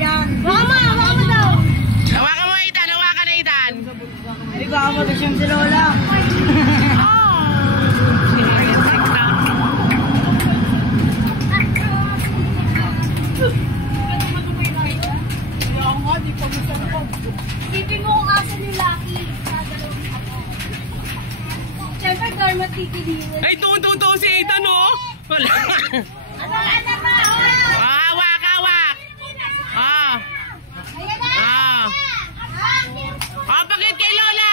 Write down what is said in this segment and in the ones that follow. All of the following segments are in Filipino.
yan. Baka mo daw. Hawakan mo, Ethan. Hawakan na, Ethan. Ay, baka mag-assume si Lola. Isipin mo kung asa ni Lucky. Siyempre, garment titiliwan. Ay, tuto si Ethan, oh. Wala. Ano ba? Hawak, hawak. Ah. Ayan na! Ah. Ah, pakit kay Lola.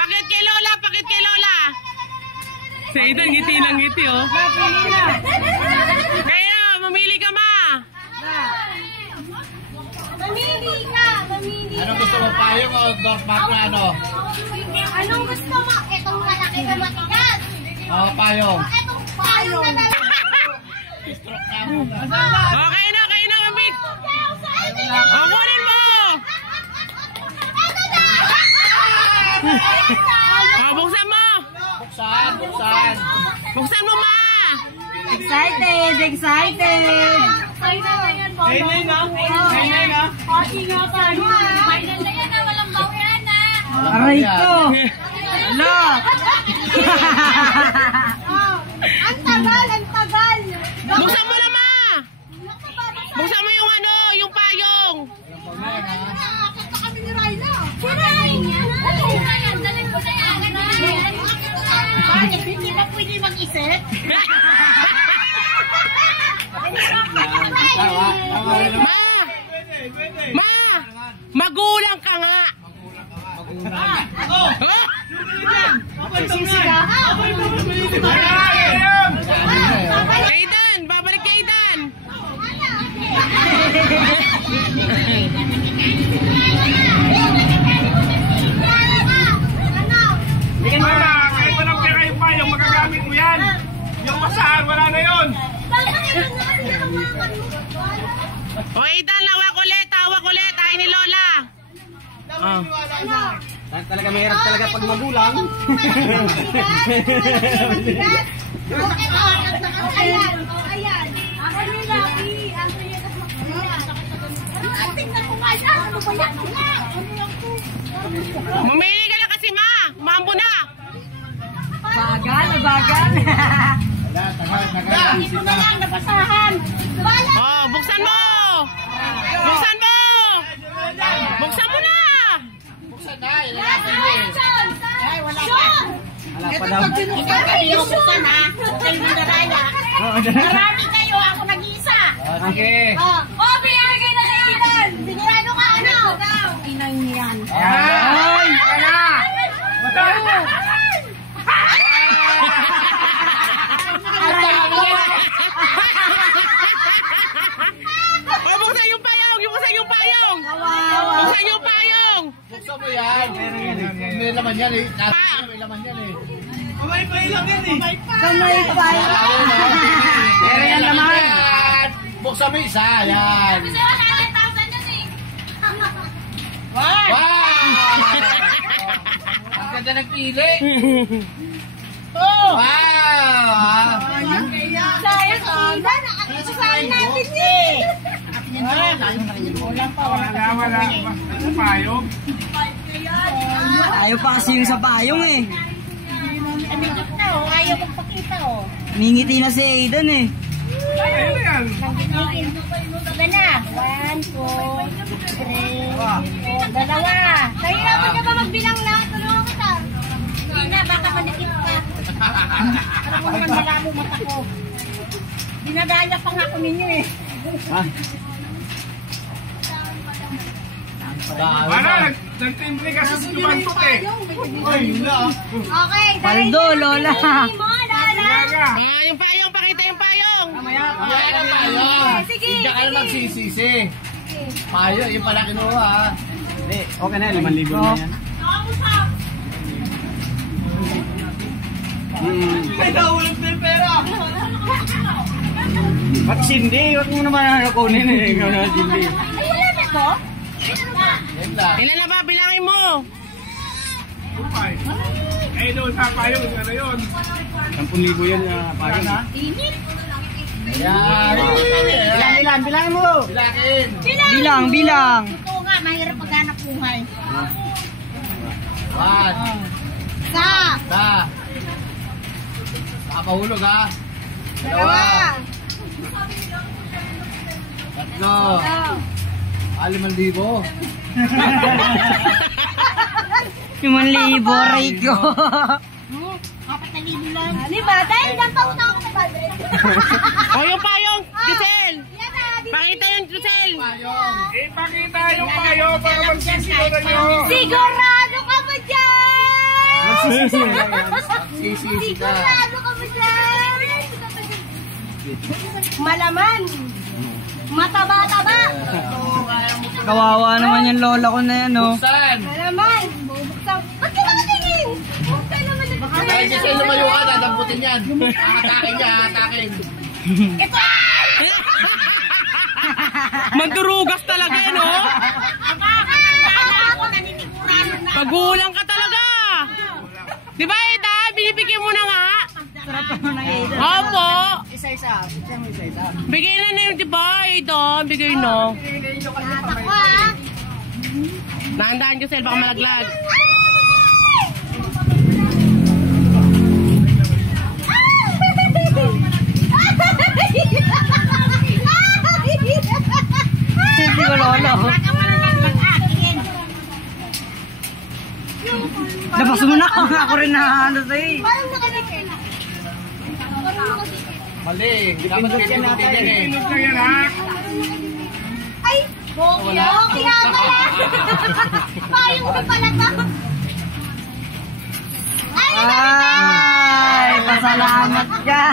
Pakit kay Lola, pakit kay Lola. Si Ethan, ngiti ng ngiti, oh. Kaya, mamili ka, ma. Mamili ka! Mamili ka! Anong gusto mo? Payong o door pack na ano? Anong gusto mo? Itong malaki na matigas. Oo, payong. Itong payong na lalaki. Stroke na mo. Okay na, mamit. Oh, kunin mo. Oh, buksan mo. Buksan, buksan. Buksan mo, ma. Excited! Final na yan, Bobo. Final na. Ingatan. Final na yan na. Walang bawian na. Aray ko! Hala! Ang tagal. Buksan mo na, ma. Buksan mo yung ano, yung payong. Nakakit na kami ni Raila. Si Raila! Dali na yan. Dali ko na yan. Bakit hindi na pwede mag-isip? Ma, magulang ka nga. Kaidan, babalik Kaidan. Kahit walang pera yung payong, magagamit mo yan. Yung basahan, wala na yun. O Ethan, hawak ulit, ay ni Lola. Oh. Talaga mahirap talaga pag magulang. Ayan. Ako ni Lucky. Tingnan ko nga yan. Ano ba yan? Mamili ka na kasi, ma. Mambo na. Bagan. Hindi ko na lang nabasahan. Oh, buksan mo. Buksan mo na. Buksan na, ilalapin mo eh. Ay, wala pa. Wala pa daw. Ikaw kayo buksan ha. Kayo ng daraya. Marami kayo. Ako nag-iisa. Okay. Oh, binigay na sa ilan. Sigurado ka ano? Inay niyan. Ay! Oh, buksan yung payong. Buksan yung payong. Buksan mo yan. May laman yan eh. May laman yan eh. Kamay pa lang yan eh. Kamay pa yan. Meron yan laman. Buksan mo isa. Yan. Kasi 100,000 yan eh. Wow! Ang ganda ng pili. Oh! Wow! Sayang sila. Nakakasasahin natin eh. Wala. Payong. Ayaw pa kasi yung sa payong eh. Amigit na oh. Ayaw magpakita oh. Mingiti na si Aidan eh. Ayun na yan. Nanggitigil. Iba na. 1, 2, 3, 4, dalawa. Nahirapan ka ba magbilang lahat? Tulungan kita. Hindi na. Baka manikip ka. Para mo naman malalo mata ko. Dinadaya pa nga ako ninyo eh. Wala, nagtimbre kasi sa tumantot eh. Ay, wala. Okay. Paldo, Lola. Yung payong, pakita yung payong. Yan ang payo. Sige. Hindi ka na magsisisi. Payo, yung pala kinuha ha. Hindi, okay na, 5,000 na yan. May nawalan na yung pera. Ba't Cindy? Huwag mo naman kunin eh. Ikaw na Cindy. Ay, wala na to? Yan lang. Ilan na ba? Bilangin mo. Eh, doon sa payong, ano yun? 10,000 yan na payong. Init. Ayan. Bilang, bilangin mo. Bilangin. Bilang, bilang. Totoo nga, mahirap maghanap buhay. 1. Sa. Nakapahulog ha. 2. 3. 5,000. 5,000, Rico. 4,000 lang. Di ba? Dahil dyan pa una ako sa budget. O yung payong, Giselle. Yan na, di ba? Pakita yung Giselle. Ipakita yung payo para magsisiguro nyo. Sigurado ka ba dyan? Sisi ka. Sigurado ka ba dyan? Malaman. Mataba-taba. Kawawa naman yung lola ko na yan, oh. Buksan. Malaman. Bubuksan. Ba't ka nakatingin? Buksan naman na. Dahil siya sa'yo lumayo ka, dadamputin yan. Atakin niya, atakin. Ito! Mandurugas talaga yan, oh. Ako naniniguran na. Pagulang ka talaga. Di ba, Ida? Binibigyan mo na nga. Sarap naman ng Aiden. Opo. Isa-isa. Isa-isa. Bigay na yung diba, Ida? Bigay na. Ako ha. Naandaan, Giselle, baka malaglag. Hindi ko lolo. Labas mo na ako rin na ano sa'yo. Parang nakadikit. Parang nakadikit. Mali. Dapat pinipindutin yan eh. Pinot na yan ha. Ay! Okay nga pala! Payong ko pala to! Ay, pasalamat ka.